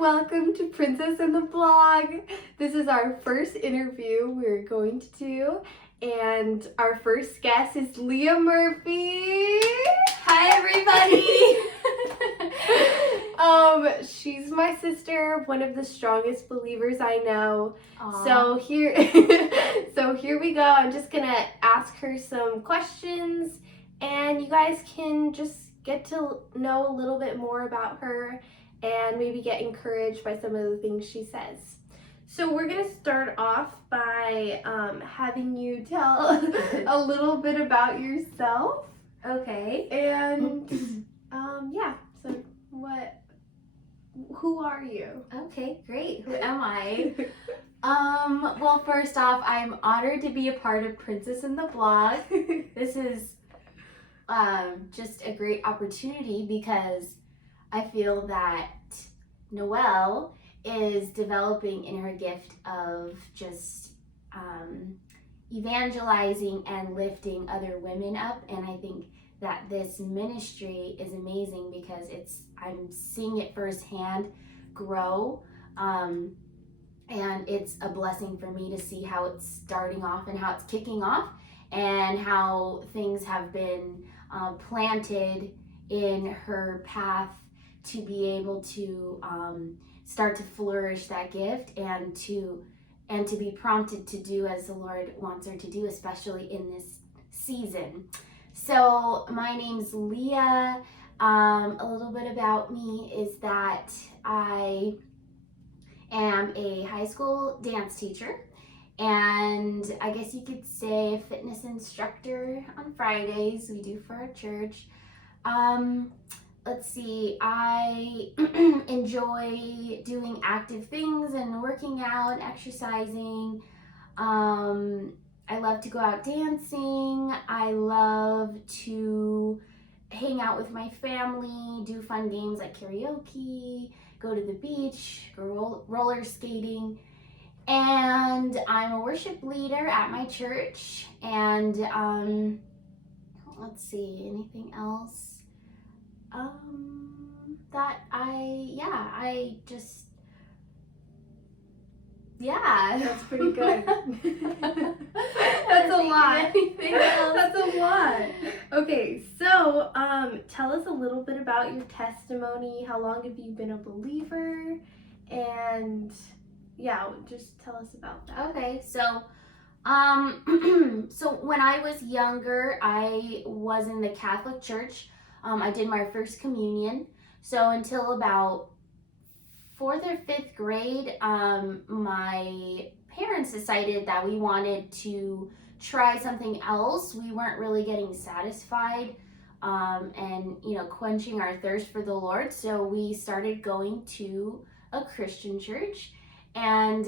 welcome to Princess and the Blog. This is our first interview we're going to do, and our first guest is Leah Murphy. Hi, everybody. She's my sister, one of the strongest believers I know. Aww. So here we go. I'm just gonna ask her some questions, and you guys can just get to know a little bit more about her and maybe get encouraged by some of the things she says. So we're going to start off by having you tell a little bit about yourself. Okay. And so who are you? Okay, great. Who am I? Well, first off, I'm honored to be a part of Princess and the Blog. This is just a great opportunity because I feel that Noelle is developing in her gift of just evangelizing and lifting other women up, and I think that this ministry is amazing because I'm seeing it firsthand grow, and it's a blessing for me to see how it's starting off and how it's kicking off and how things have been planted in her path to be able to start to flourish that gift and to be prompted to do as the Lord wants her to do, especially in this season. So my name's Leah. A little bit about me is that I am a high school dance teacher, and I guess you could say a fitness instructor on Fridays. We do for our church. Let's see, I enjoy doing active things and working out, exercising. I love to go out dancing. I love to hang out with my family, do fun games like karaoke, go to the beach, go roller skating. And I'm a worship leader at my church. And let's see, anything else? That's pretty good. That's a lot. That's a lot. Okay, so tell us a little bit about your testimony. How long have you been a believer? And just tell us about that. Okay, so so when I was younger, I was in the Catholic Church. I did my first communion. So until about 4th or 5th grade, my parents decided that we wanted to try something else. We weren't really getting satisfied and quenching our thirst for the Lord. So we started going to a Christian church. And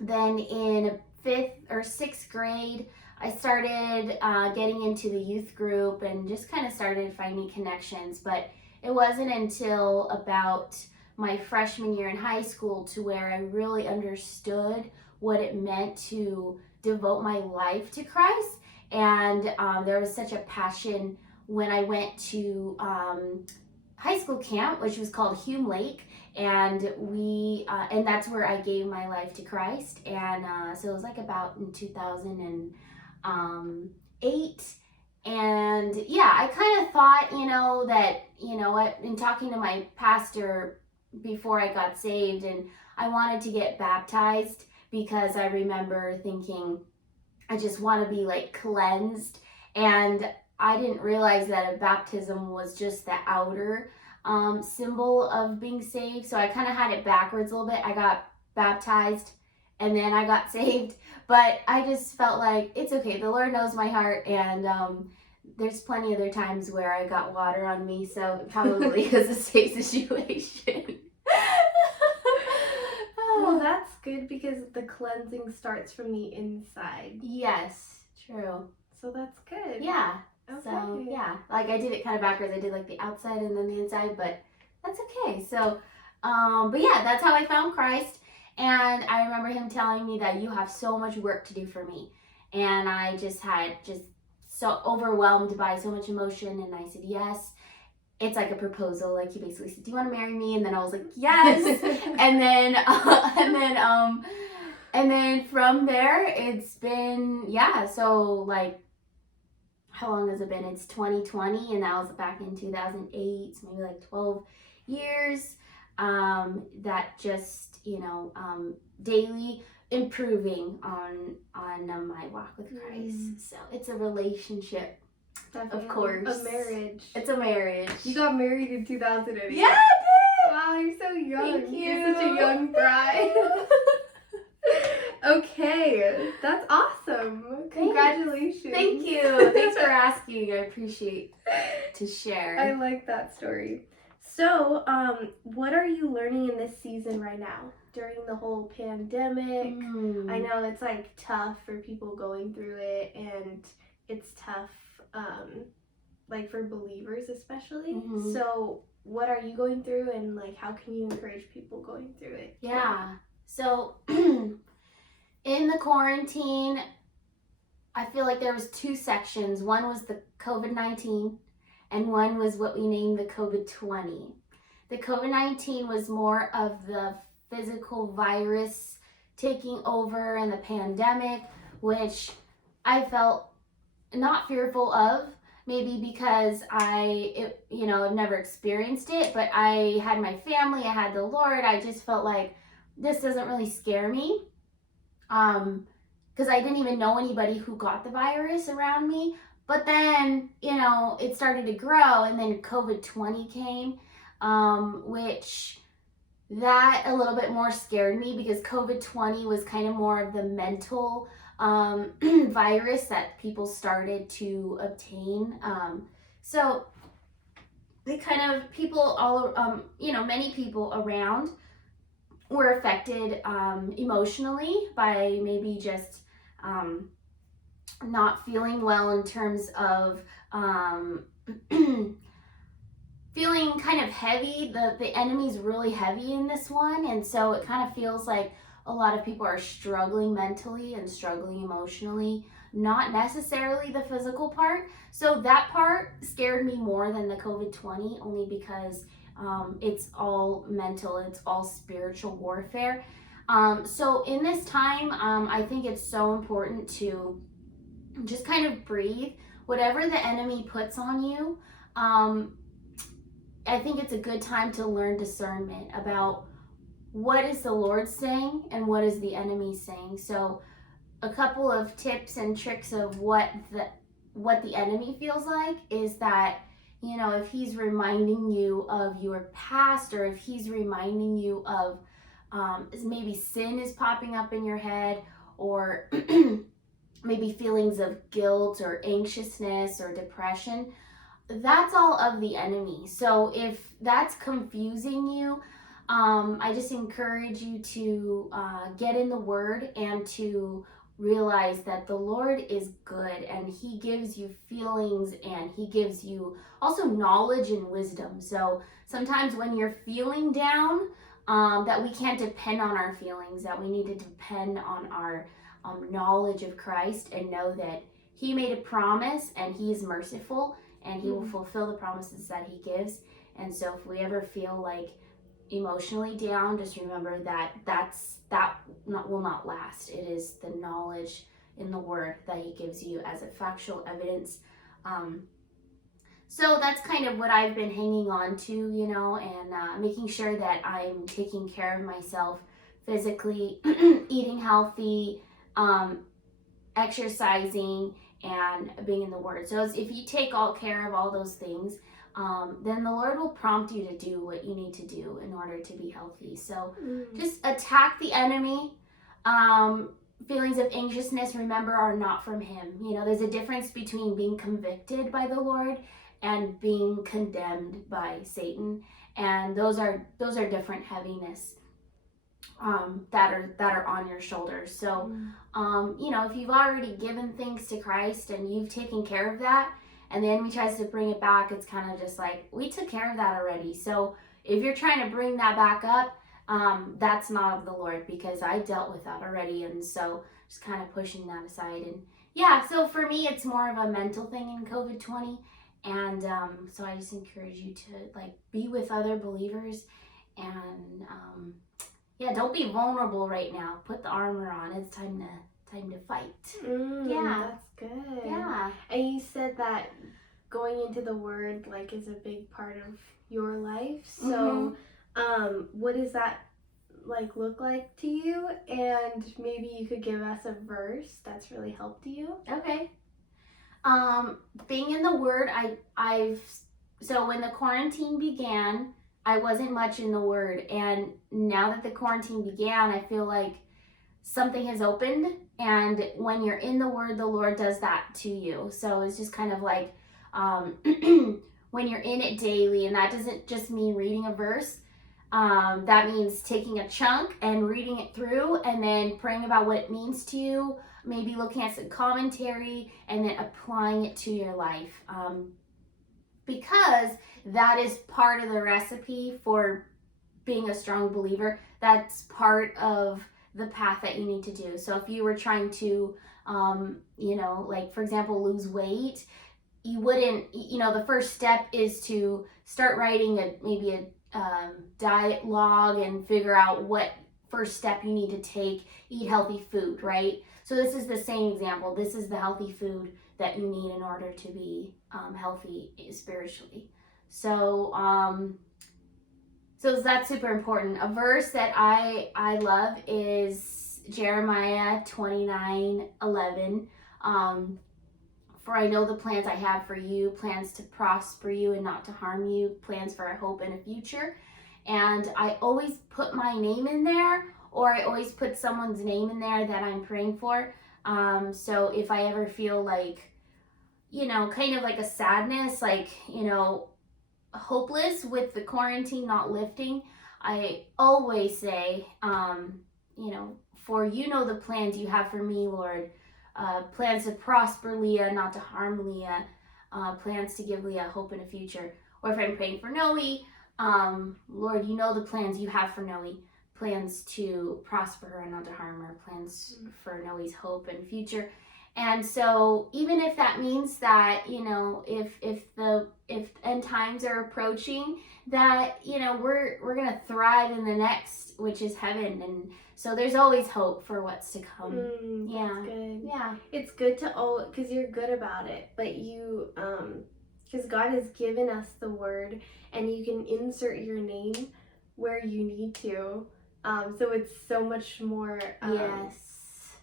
then in 5th or 6th grade, I started getting into the youth group and just kind of started finding connections. But it wasn't until about my freshman year in high school to where I really understood what it meant to devote my life to Christ. And there was such a passion when I went to high school camp, which was called Hume Lake. And and that's where I gave my life to Christ. And so it was like about in 2008. And I kind of thought, that, in talking to my pastor before I got saved, and I wanted to get baptized because I remember thinking, I just want to be like cleansed. And I didn't realize that a baptism was just the outer symbol of being saved. So I kind of had it backwards a little bit. I got baptized and then I got saved, but I just felt like it's okay. The Lord knows my heart, and there's plenty other times where I got water on me, so it probably is a safe situation. Well, that's good because the cleansing starts from the inside. Yes, true. So that's good. Yeah. Okay. So, like I did it kind of backwards. I did like the outside and then the inside, but that's okay. So, that's how I found Christ. And I remember him telling me that you have so much work to do for me. And I just so overwhelmed by so much emotion. And I said, yes. it's like a proposal. Like he basically said, "Do you want to marry me?" And then I was like, "Yes." And then from there, it's been, yeah. So like, how long has it been? It's 2020, and that was back in 2008. So maybe like 12 years. That just, daily improving on my walk with Christ. So it's a relationship. Definitely. Of course. A marriage. It's a marriage. You got married in 2008. Yeah, I did. Wow, you're so young. Thank you. You're such a young bride. Okay, that's awesome. Congratulations. Thank you. Thanks for asking. I appreciate to share. I like that story. So, what are you learning in this season right now during the whole pandemic? I know it's like tough for people going through it, and it's tough, like for believers especially. Mhm. So, what are you going through, and like how can you encourage people going through it? Yeah. So in the quarantine, I feel like there was two sections. One was the COVID-19 and one was what we named the COVID-20. The COVID-19 was more of the physical virus taking over and the pandemic, which I felt not fearful of, maybe because I've never experienced it, but I had my family, I had the Lord. I just felt like this doesn't really scare me. Because I didn't even know anybody who got the virus around me. But then, it started to grow, and then COVID-20 came, which that a little bit more scared me, because COVID-20 was kind of more of the mental virus that people started to obtain. So they kind of, people all, many people around were affected emotionally by maybe just not feeling well, in terms of feeling kind of heavy. The enemy's really heavy in this one, and so it kind of feels like a lot of people are struggling mentally and struggling emotionally, not necessarily the physical part. So that part scared me more than the COVID-20, only because it's all mental, it's all spiritual warfare. So in this time, I think it's so important to just kind of breathe. Whatever the enemy puts on you, I think it's a good time to learn discernment about what is the Lord saying and what is the enemy saying. So a couple of tips and tricks of what the enemy feels like is that, if he's reminding you of your past, or if he's reminding you of maybe sin is popping up in your head, or maybe feelings of guilt or anxiousness or depression, that's all of the enemy. So if that's confusing you, I just encourage you to get in the Word and to realize that the Lord is good, and he gives you feelings, and he gives you also knowledge and wisdom. So sometimes when you're feeling down, that we can't depend on our feelings, that we need to depend on our knowledge of Christ, and know that he made a promise and he is merciful, and he will fulfill the promises that he gives. And so if we ever feel like emotionally down, just remember that will not last. It is the knowledge in the Word that he gives you as a factual evidence. So that's kind of what I've been hanging on to, and making sure that I'm taking care of myself physically, eating healthy, exercising, and being in the Word. So if you take all care of all those things, then the Lord will prompt you to do what you need to do in order to be healthy. So just attack the enemy. Feelings of anxiousness, remember, are not from him. There's a difference between being convicted by the Lord and being condemned by Satan, and those are different heaviness that are on your shoulders. So if you've already given things to Christ and you've taken care of that, and the enemy tries to bring it back, it's kind of just like, we took care of that already. So if you're trying to bring that back up, that's not of the Lord, because I dealt with that already. And so just kind of pushing that aside. And yeah, so for me, it's more of a mental thing in COVID-20. And so I just encourage you to like be with other believers, and don't be vulnerable right now. Put the armor on. It's time to fight. Yeah. That's good. Yeah. And you said that going into the Word like is a big part of your life. So, what does that like look like to you? And maybe you could give us a verse that's really helped you. Okay. Being in the Word, so when the quarantine began, I wasn't much in the Word, and now that the quarantine began, I feel like something has opened, and when you're in the Word, the Lord does that to you. So it's just kind of like when you're in it daily, and that doesn't just mean reading a verse. That means taking a chunk and reading it through, and then praying about what it means to you, maybe looking at some commentary, and then applying it to your life. Because that is part of the recipe for being a strong believer. That's part of the path that you need to do. So if you were trying to, like for example, lose weight, you wouldn't, the first step is to start writing maybe a diet log and figure out what first step you need to take. Eat healthy food, right? So this is the same example. This is the healthy food that you need in order to be healthy spiritually. So that's super important. A verse that I love is Jeremiah 29:11. For I know the plans I have for you, plans to prosper you and not to harm you, plans for a hope and a future. And I always put my name in there, or I always put someone's name in there that I'm praying for. So if I ever feel like, kind of like a sadness, like, hopeless with the quarantine not lifting, I always say, for you know the plans you have for me, Lord. Plans to prosper Leah, not to harm Leah. Plans to give Leah hope in a future. Or if I'm praying for Noe, Lord, you know the plans you have for Noe. Plans to prosper her and not to harm her. Plans for Noe's hope and future. And so even if that means that, if end times are approaching, that, we're going to thrive in the next, which is heaven. And so there's always hope for what's to come. That's good. Yeah. It's good to because you're good about it, but you, because God has given us the Word, and you can insert your name where you need to. So it's so much more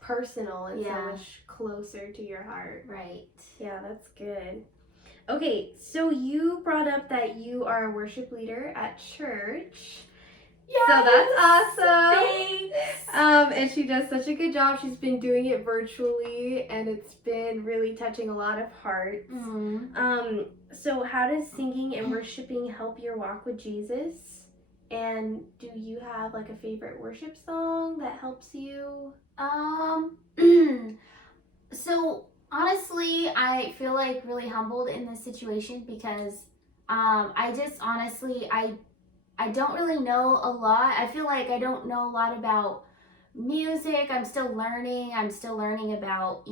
personal and so much closer to your heart. Right. Yeah, that's good. Okay, so you brought up that you are a worship leader at church. Yes! So that's awesome. Thanks. And she does such a good job. She's been doing it virtually, and it's been really touching a lot of hearts. So how does singing and worshiping help your walk with Jesus? And do you have like a favorite worship song that helps you? So honestly, I feel like really humbled in this situation because I just honestly, I don't really know a lot. I feel like I don't know a lot about music. I'm still learning. I'm still learning about,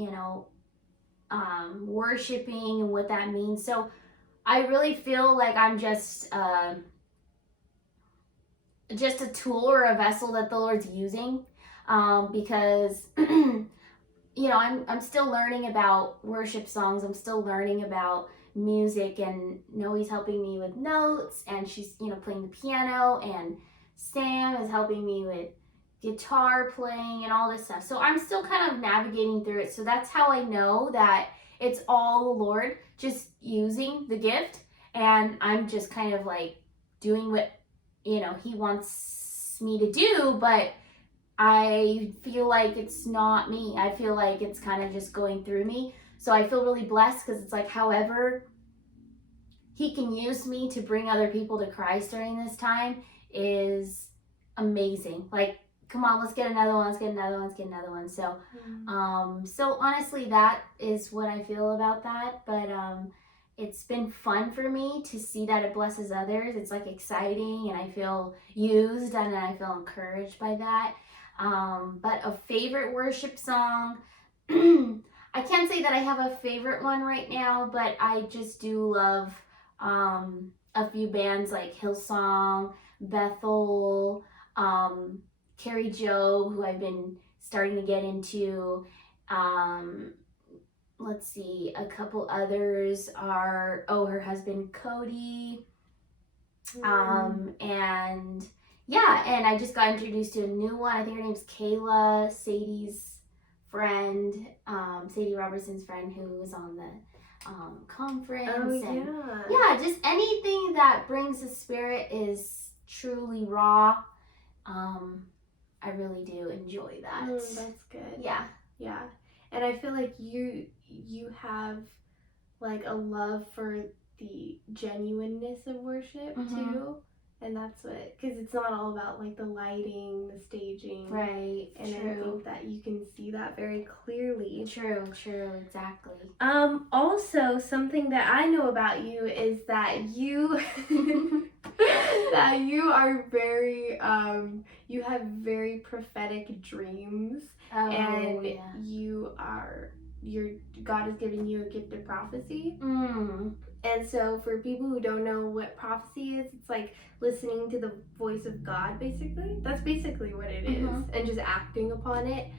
worshiping and what that means. So I really feel like I'm just a tool or a vessel that the Lord's using, because I'm still learning about worship songs. I'm still learning about music, and Noe's helping me with notes, and she's playing the piano, and Sam is helping me with guitar playing and all this stuff. So I'm still kind of navigating through it. So that's how I know that it's all the Lord just using the gift, and I'm just kind of like doing what he wants me to do, but I feel like it's not me. I feel like it's kind of just going through me. So I feel really blessed because it's like, however he can use me to bring other people to Christ during this time is amazing. Like, come on, let's get another one, let's get another one, let's get another one. So, so honestly, that is what I feel about that. But it's been fun for me to see that it blesses others. It's like exciting, and I feel used, and I feel encouraged by that. But a favorite worship song, I can't say that I have a favorite one right now, but I just do love a few bands like Hillsong, Bethel, Carrie Joe, who I've been starting to get into. Um, let's see, a couple others are, her husband Cody. And yeah, and I just got introduced to a new one. I think her name's Kayla, Sadie's friend, Sadie Robertson's friend, who was on the conference. Oh, and yeah. just anything that brings the spirit is truly raw. I really do enjoy that. That's good. Yeah. Yeah. And I feel like you have like a love for the genuineness of worship too. And that's what, because it's not all about like the lighting, the staging. Right. And I think that you can see that very clearly. True, exactly. Also, something that I know about you is that you that you are very you have very prophetic dreams. And God has given you a gift of prophecy. And so for people who don't know what prophecy is, it's like listening to the voice of God, basically. That's basically what it is. And just acting upon it.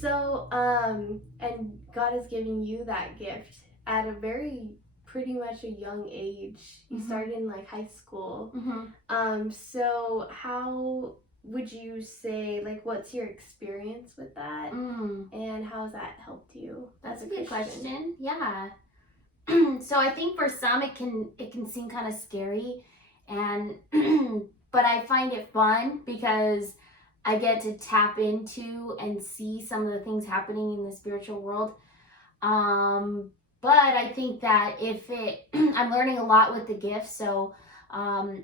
So, and God has given you that gift at a pretty much a young age. You started in like high school. So how would you say, like, what's your experience with that? And how has that helped you? That's a good question. Yeah. So I think for some it can seem kind of scary, and but I find it fun because I get to tap into and see some of the things happening in the spiritual world. But I think that I'm learning a lot with the gift. So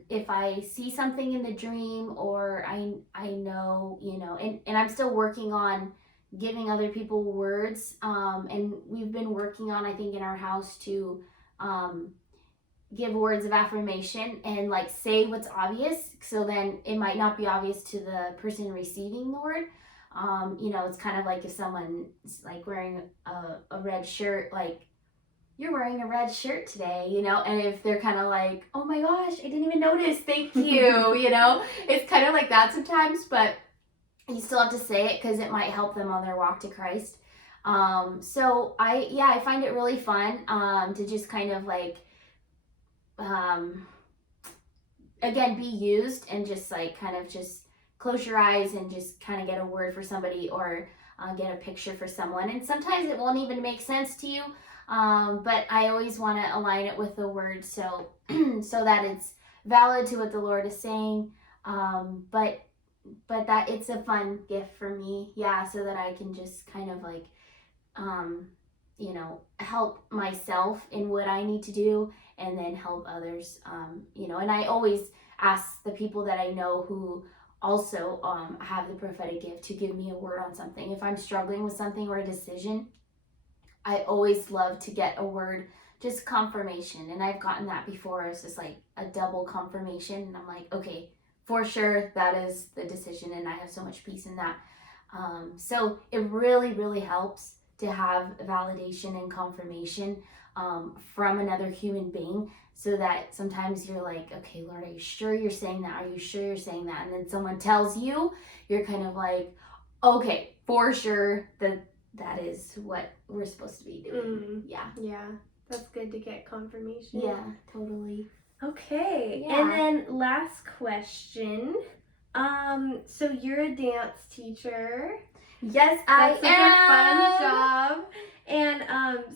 if I see something in the dream, or I know, and I'm still working on giving other people words, and we've been working on, I think, in our house to give words of affirmation and like say what's obvious, so then it might not be obvious to the person receiving the word. It's kind of like if someone's like wearing a red shirt, like, you're wearing a red shirt today, and if they're kind of like, oh my gosh, I didn't even notice, thank you, it's kind of like that sometimes, but you still have to say it because it might help them on their walk to Christ. So I find it really fun to just kind of like, again, be used and just like kind of just close your eyes and just kind of get a word for somebody, or get a picture for someone. And sometimes it won't even make sense to you, but I always want to align it with the word, so that it's valid to what the Lord is saying. But that it's a fun gift for me, so that I can just kind of like, help myself in what I need to do, and then help others, and I always ask the people that I know who also have the prophetic gift to give me a word on something. If I'm struggling with something or a decision, I always love to get a word, just confirmation. And I've gotten that before. It's just like a double confirmation, and I'm like, okay, for sure, that is the decision, and I have so much peace in that. So it really, really helps to have validation and confirmation from another human being, so that sometimes you're like, okay, Lord, are you sure you're saying that? Are you sure you're saying that? And then someone tells you, you're kind of like, okay, for sure that is what we're supposed to be doing. Yeah, that's good to get confirmation. Yeah, totally. Okay, and then last question. So you're a dance teacher. Yes, I am. Such a fun job. And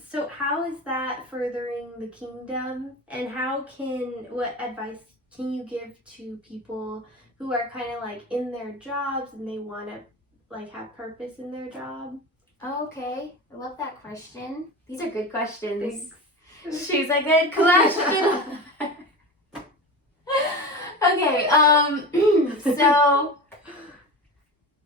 so how is that furthering the kingdom? And what advice can you give to people who are kind of like in their jobs and they want to like have purpose in their job? Okay, I love that question. These are good questions. Thanks. She's a good question. Okay, so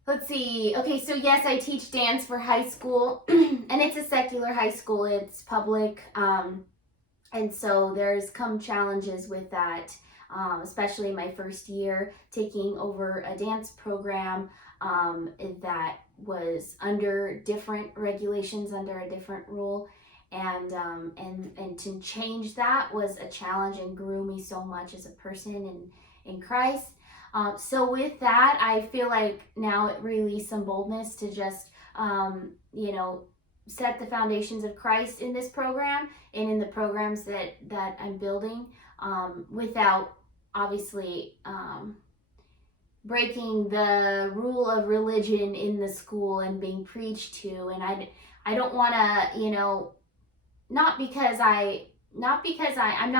let's see. Okay, so yes, I teach dance for high school, and it's a secular high school. It's public, and so there's come challenges with that. especially my first year taking over a dance program that was under different regulations, under a different rule. And to change that was a challenge and grew me so much as a person in Christ. So with that, I feel like now it released some boldness to just, set the foundations of Christ in this program and in the programs that I'm building, without obviously breaking the rule of religion in the school and being preached to. And I don't want to, not because I'm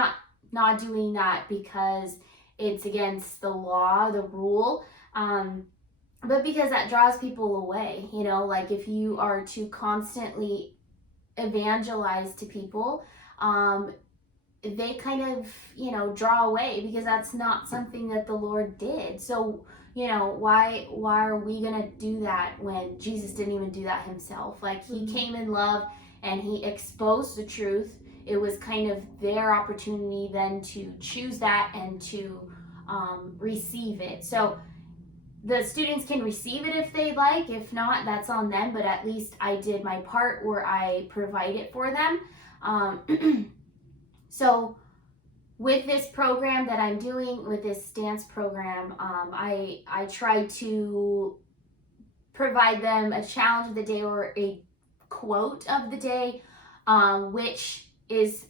not doing that because it's against the law, the rule, but because that draws people away. Like if you are to constantly evangelize to people, they kind of, draw away because that's not something that the Lord did. So, why are we going to do that when Jesus didn't even do that himself? Like he came in love and he exposed the truth. It was kind of their opportunity then to choose that and to receive it. So the students can receive it if they like. If not, that's on them. But at least I did my part where I provide it for them. So with this program that I'm doing, with this dance program, I try to provide them a challenge of the day or a quote of the day, which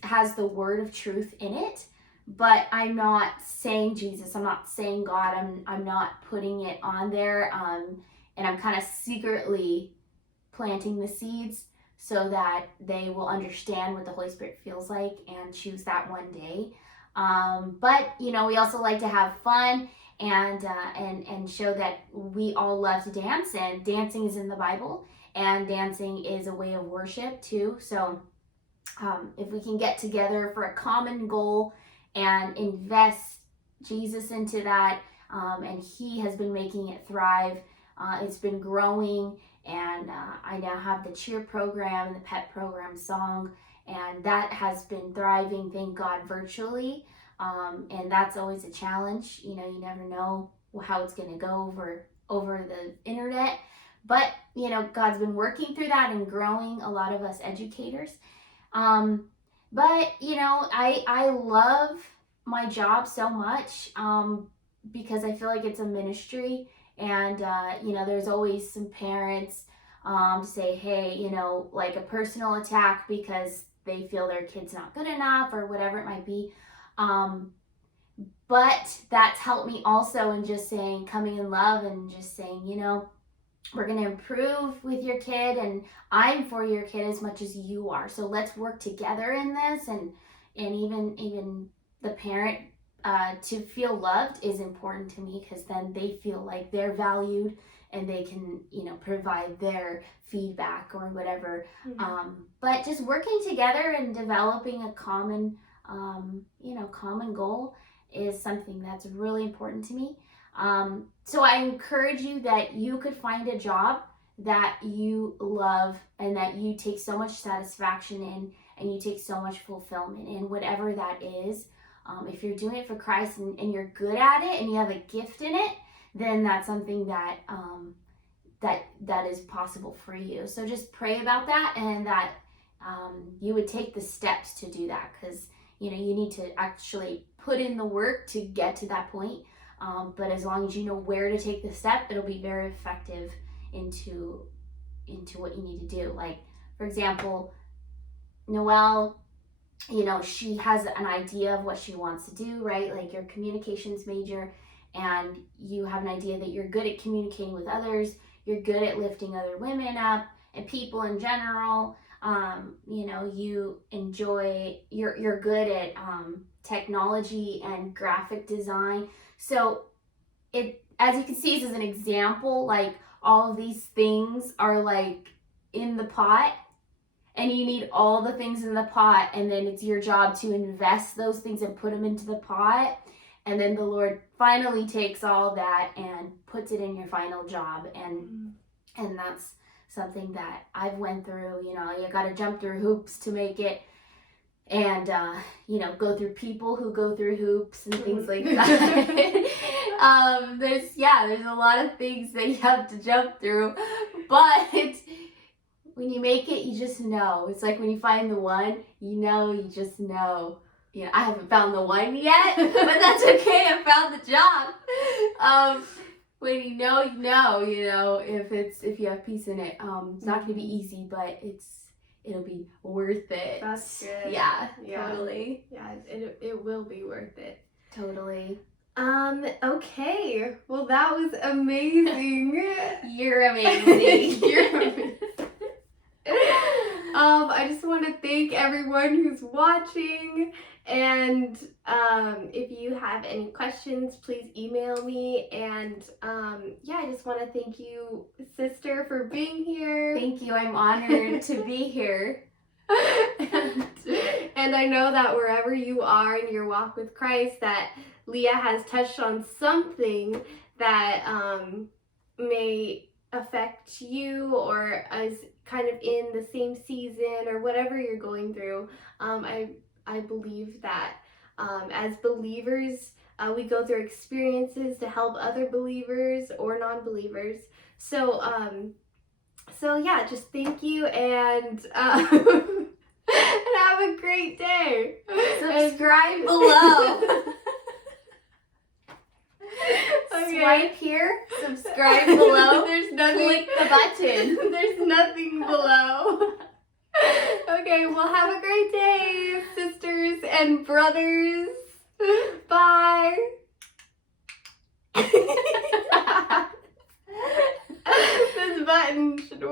has the word of truth in it. But I'm not saying Jesus, I'm not saying God, I'm not putting it on there, and I'm kind of secretly planting the seeds so that they will understand what the Holy Spirit feels like and choose that one day. But we also like to have fun and show that we all love to dance, and dancing is in the Bible, and dancing is a way of worship too. So if we can get together for a common goal and invest Jesus into that, and he has been making it thrive. It's been growing, and I now have the cheer program and the pet program song, and that has been thriving, thank God, virtually. And that's always a challenge. You never know how it's going to go over the internet, but God's been working through that and growing a lot of us educators. But I love my job so much, because I feel like it's a ministry, and there's always some parents say, hey, like a personal attack because they feel their kid's not good enough or whatever it might be. But that's helped me also in just saying, coming in love and just saying, we're going to improve with your kid, and I'm for your kid as much as you are. So let's work together in this. And even the parent, to feel loved is important to me, because then they feel like they're valued and they can, provide their feedback or whatever. But just working together and developing a common goal is something that's really important to me. So I encourage you that you could find a job that you love and that you take so much satisfaction in, and you take so much fulfillment in, whatever that is. If you're doing it for Christ and you're good at it and you have a gift in it, then that's something that that is possible for you. So just pray about that, and that you would take the steps to do that, because you need to actually put in the work to get to that point. But as long as you know where to take the step, it'll be very effective into what you need to do. Like, for example, Noelle, she has an idea of what she wants to do, right? Like, you're a communications major, and you have an idea that you're good at communicating with others, you're good at lifting other women up and people in general. You enjoy, you're good at technology and graphic design. So as you can see, this is an example, like all of these things are like in the pot, and you need all the things in the pot, and then it's your job to invest those things and put them into the pot, and then the Lord finally takes all that and puts it in your final job. And that's something that I've went through. You got to jump through hoops to make it and go through people who go through hoops and things like that. There's a lot of things that you have to jump through, but when you make it, you just know. It's like when you find the one, you just know. I haven't found the one yet, but that's okay. I found the job. When you know, if you have peace in it, it's not gonna be easy, but it'll be worth it. That's good. Yeah, Yeah. totally. Yeah, it will be worth it. Totally. Okay. Well, that was amazing. You're amazing. You're amazing. I just want to thank everyone who's watching, and if you have any questions, please email me. And I just want to thank you, sister, for being here. Thank you. I'm honored to be here. And I know that wherever you are in your walk with Christ, that Leah has touched on something that may affect you or is kind of in the same season or whatever you're going through. I believe that as believers, we go through experiences to help other believers or non-believers. So just thank you, and and have a great day. Subscribe below. Okay. Swipe here, subscribe below. There's nothing. Click the button. There's nothing below. Okay, well, have a great day, sisters and brothers. Bye. This button should work.